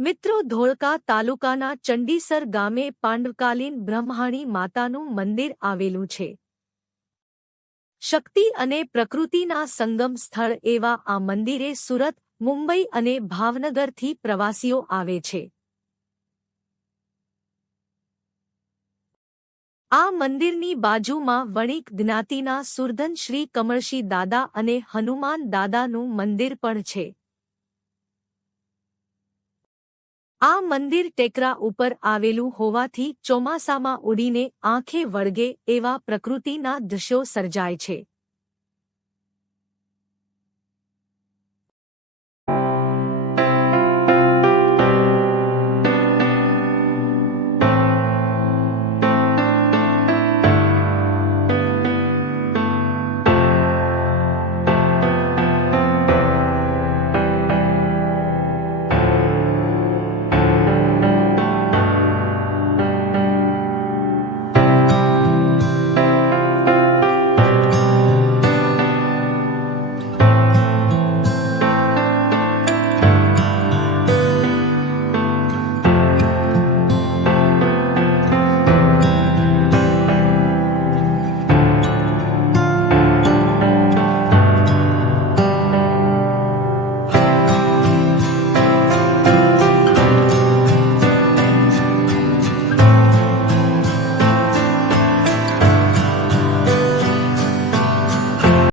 મિત્રો, ધોળકા તાલુકાના ચંડીસર ગામે પાંડવકાલીન બ્રહ્માણી માતાનું મંદિર આવેલું છે. શક્તિ અને પ્રકૃતિના સંગમ સ્થળ એવા આ મંદિરે સુરત, મુંબઈ અને ભાવનગરથી પ્રવાસીઓ આવે છે. આ મંદિરની બાજુમાં વણિક જ્ઞાતિના સુરધન શ્રી કમળશી દાદા અને હનુમાન દાદાનું મંદિર પણ છે. આ મંદિર ટેકરા ઉપર આવેલું હોવાથી ચોમાસામાં ઉડીને આંખે વળગે એવા પ્રકૃતિના દૃશ્યો સર્જાય છે.